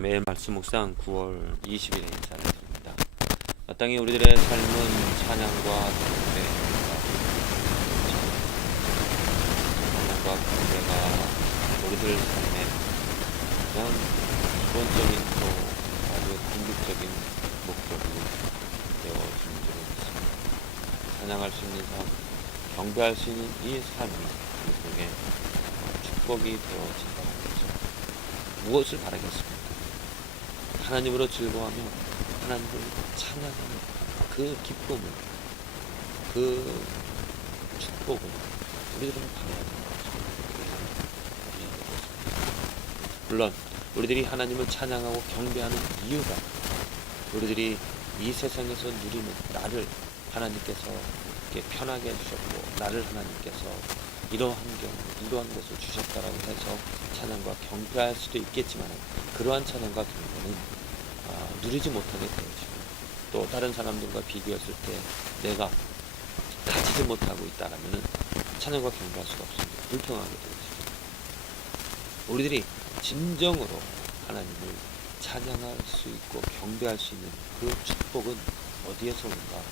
매일 말씀 묵상 9월 20일에 인사를 드립니다. 마땅히 우리들의 삶은 찬양과 경배가 우리들 삶의 가장 기본적인 또 아주 궁극적인 목적이 되어진 줄을 믿습니다. 찬양할 수 있는 삶, 경배할 수 있는 이 삶이 우리에게 축복이 되어진다는 거죠. 무엇을 바라겠습니까? 하나님으로 즐거워하며 하나님을 찬양하는 그 기쁨을, 그 축복을 우리들은 바라야 되는 것입니다. 물론 우리들이 하나님을 찬양하고 경배하는 이유가 우리들이 이 세상에서 누리는 나를 하나님께서 이렇게 편하게 해주셨고 나를 하나님께서 이러한 경우, 이러한 것을 주셨다라고 해서 찬양과 경배할 수도 있겠지만 그러한 찬양과 경배는 누리지 못하게 되어지고 또 다른 사람들과 비교했을 때 내가 가지지 못하고 있다라면 찬양과 경배할 수가 없습니다. 불평하게 되어지죠. 우리들이 진정으로 하나님을 찬양할 수 있고 경배할 수 있는 그 축복은 어디에서 오는가?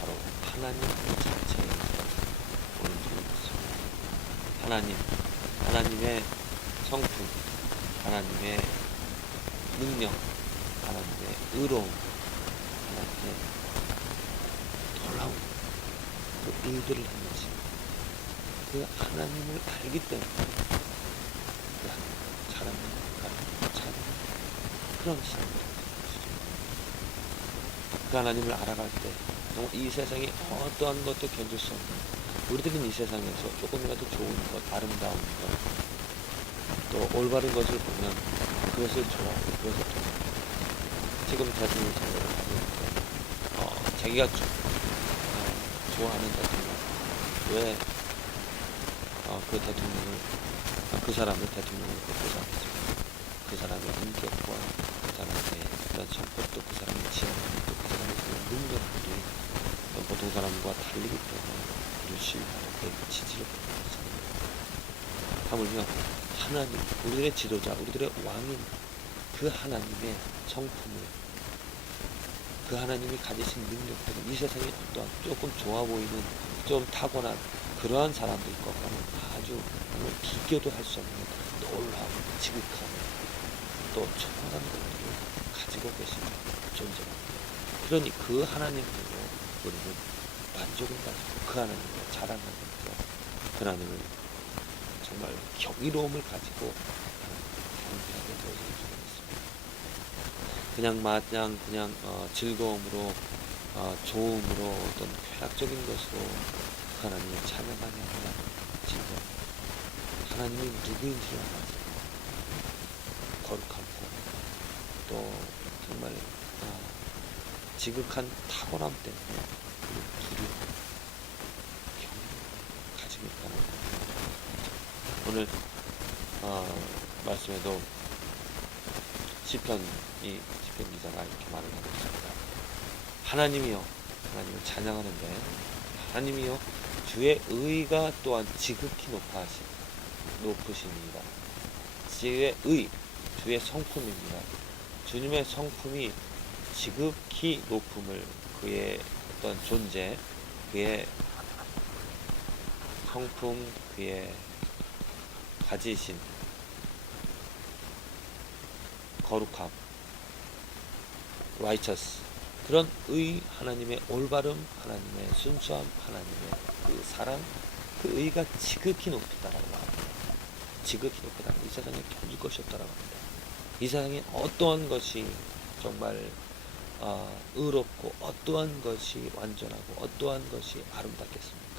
바로 하나님 자체에서 오는 줄을 믿습니다. 하나님의 성품, 하나님의 능력, 하나님의 의로움, 하나님의 놀라운 그 일들을 행하시 그 하나님을 알기 때문에 그 하나님을 사랑하는 그런 사람들이 되시죠. 그 하나님을 알아갈 때 이 세상이 어떠한 것도 견딜 수 없는 우리들은 이 세상에서 조금이라도 좋은 것, 아름다운 것, 또 올바른 것을 보면 그것을 좋아하고 그것을 좋아하고 지금 대통령 선거를 하고 있는데 자기가 좋아하는 대통령 왜 그 대통령을 그 사람을 대통령으로 뽑고자 하죠. 그 사람의 인격과 그 사람의 그런 성격도 그 사람의 지향도 그 사람의 그런 능력들이 보통 사람과 다르기 때문에 유시하게 지지를 받는 것입니다. 하물며 하나님, 우리들의 지도자, 우리들의 왕인 그 하나님의 성품을 그 하나님이 가지신 능력들은 이 세상에 어떠한 조금 좋아 보이는 좀 타고난 그러한 사람들 것과는 아주 비교도 할 수 없는 놀라운 지극한 또 초월한 것들을 가지고 계신 존재입니다. 그러니 그 하나님으로 우리는 만족을 가지고 그 하나님을 자랑하면서 그 하나님을 정말 경이로움을 가지고 경배하게 되어질 줄 믿습니다. 그냥 마냥 즐거움으로 좋음으로 어떤 쾌락적인 것으로 그 하나님을 찬양하는 아니라 진정 하나님이 누구인지를 알아서 거룩하고 또 정말 지극한 탁월함 때문에 그 두려움, 경외를 가지고 있다는 겁니다. 오늘 말씀에도 시편 기자가 이렇게 말을 하고 있습니다. 하나님이여, 하나님을 찬양하는데 하나님이여 주의 의가 또한 지극히 높으시니이다. 주의 성품입니다. 주님의 성품이 지극히 높음을 그의 어떤 존재, 그의 성품, 그의 가지신 거룩함, righteous, 그런 하나님의 올바름, 하나님의 순수함, 하나님의 그 사랑, 그 의가 지극히 높다라고 합니다. 지극히 높다. 이 세상에 견줄 것이 없다라고 합니다. 이 세상에 어떠한 것이 정말 의롭고 어떠한 것이 완전하고 어떠한 것이 아름답겠습니까?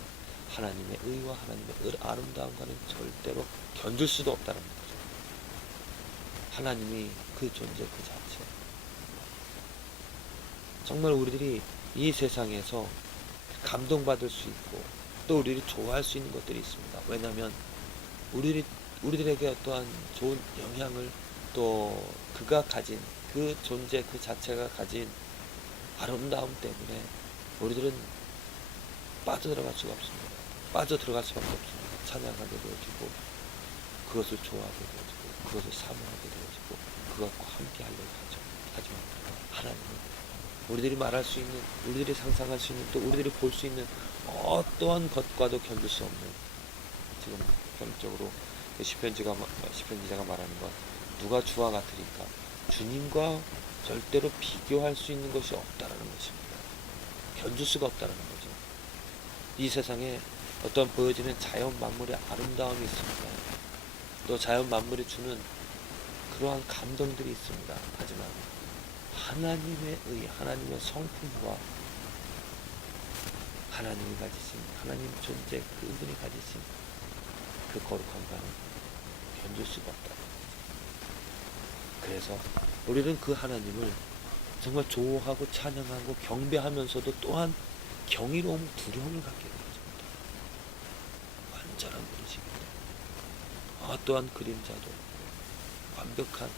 하나님의 의와 하나님의 아름다움과는 절대로 견줄 수도 없다는 거죠. 하나님이 그 존재 그 자체. 정말 우리들이 이 세상에서 감동받을 수 있고 또 우리들이 좋아할 수 있는 것들이 있습니다. 왜냐하면 우리들에게 어떠한 좋은 영향을 또 그가 가진 그 존재 그 자체가 가진 아름다움 때문에 우리들은 빠져들어갈 수가 없습니다. 빠져들어갈 수밖에 없습니다. 찬양하게 되어지고 그것을 좋아하게 되어지고 그것을 사모하게 되어지고 그것과 함께 하려고 하죠. 하지만 하나님은 우리들이 말할 수 있는, 우리들이 상상할 수 있는, 또 우리들이 볼 수 있는 어떠한 것과도 견딜 수 없는, 지금 결론적으로 시편지자가 말하는 것, 누가 주와 같으리까? 주님과 절대로 비교할 수 있는 것이 없다라는 것입니다. 견줄 수가 없다라는 거죠. 이 세상에 어떤 보여지는 자연 만물의 아름다움이 있습니다. 또 자연 만물이 주는 그러한 감동들이 있습니다. 하지만 하나님의 하나님의 성품과 하나님이 가지신, 하나님 존재, 그분이 가지신 그 거룩함과는 견줄 수가 없다. 그래서 우리는 그 하나님을 정말 좋아하고 찬양하고 경배하면서도 또한 경이로움, 두려움을 갖게 되어집니다. 완전한 분이시기 때문에 어떠한 그림자도 완벽한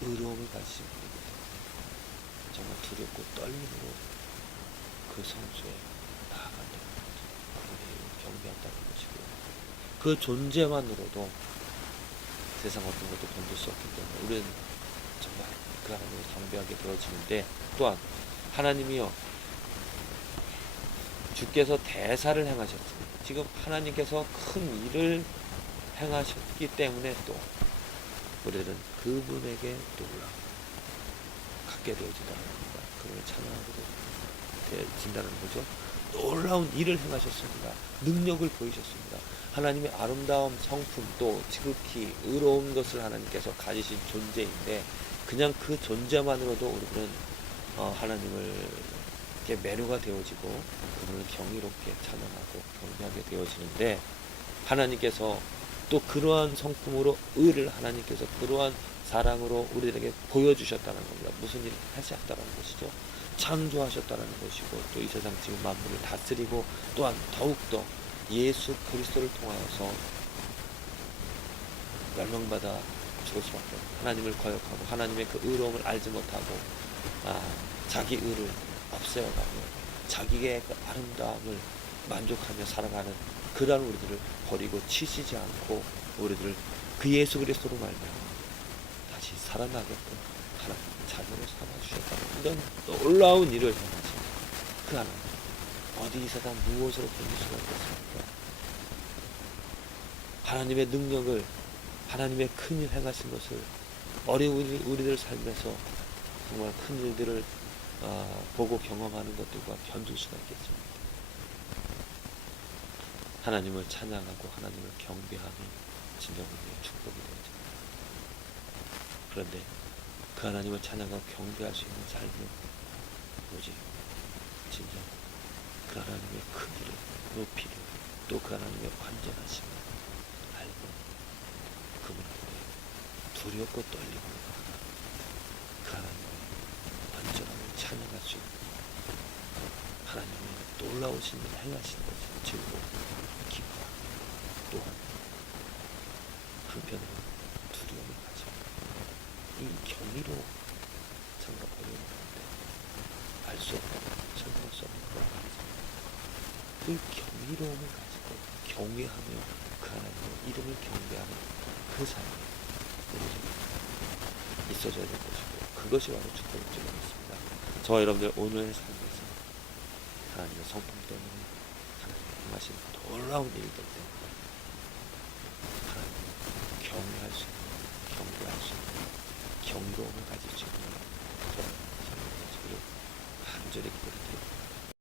의로움을 가지신 분이기 때문에 정말 두렵고 떨림으로 그 성소에 나아간다는 거죠. 그분을 경배한다는 것이고요. 그 존재만으로도 세상 어떤 것도 견딜 수 없기 때문에 우리는 정말 그 하나님을 경배하게 되어지는데, 또한 하나님이요, 주께서 대사를 행하셨습니다. 지금 하나님께서 큰 일을 행하셨기 때문에 또 우리들은 그분에게 놀라 갖게 되어진다는 겁니다. 그분을 찬양하게 되어진다는 거죠. 놀라운 일을 행하셨습니다. 능력을 보이셨습니다. 하나님의 아름다움, 성품, 또 지극히 의로운 것을 하나님께서 가지신 존재인데, 그냥 그 존재만으로도 우리는 하나님을 매료가 되어지고 그분을 경이롭게 찬양하고 경배하게 되어지는데, 하나님께서 또 그러한 성품으로 의를 하나님께서 그러한 사랑으로 우리에게 보여주셨다는 겁니다. 무슨 일을 하셨다는 것이죠. 창조하셨다는 것이고, 또 이 세상 지금 만물을 다스리고, 또한 더욱더 예수 그리스도를 통하여서 멸망받아 죽을 수밖에 없는, 하나님을 거역하고 하나님의 그 의로움을 알지 못하고 자기 의를 없애어가며 자기의 그 아름다움을 만족하며 살아가는 그러한 우리들을 버리고 치시지 않고 우리들을 그 예수 그리스도로 말미암아 다시 살아나게끔 하나님 자녀로 삼아주셨다는 이런 놀라운 일을 행하신 그 하나님, 어디 이 세상 무엇으로 견딜 수가 있겠습니까? 하나님의 능력을, 하나님의 큰 일 행하신 것을 어려운 우리들 삶에서 정말 큰 일들을 보고 경험하는 것들과 견딜 수가 있겠습니까? 하나님을 찬양하고 하나님을 경배하는 진정한 축복이 되어집니다. 그런데 그 하나님을 찬양하고 경배할 수 있는 삶은 오직 진정 그 하나님의 크기를, 높이를, 또 그 하나님의 완전하심을 알고 그분 앞에 두렵고 떨리고 그 하나님의 완전함을 찬양할 수 있는, 하나님의 놀라우신 일 행하신 것을 즐거워 기뻐하고, 또한 한편으로 두려움을 가지고 이 경이로 참으로 어려운데 알 수 없고 설명할 수 없는 그런 말이죠. 그 경이로움을 가지고 경외하며 그 하나님의 이름을 경배하는 그 삶이 우리에게 있어져야 될 것이고, 그것이 바로 축복인 줄 믿습니다. 저와 여러분들 오늘의 삶에서 하나님의 성품 때문에, 하나님의 행하신 놀라운 일들 때문에 하나님을 경외할 수 있는, 경배할 수 있는 경이로움을 가질 수 있는 그런 삶을 가지기를 간절히 기도합니다.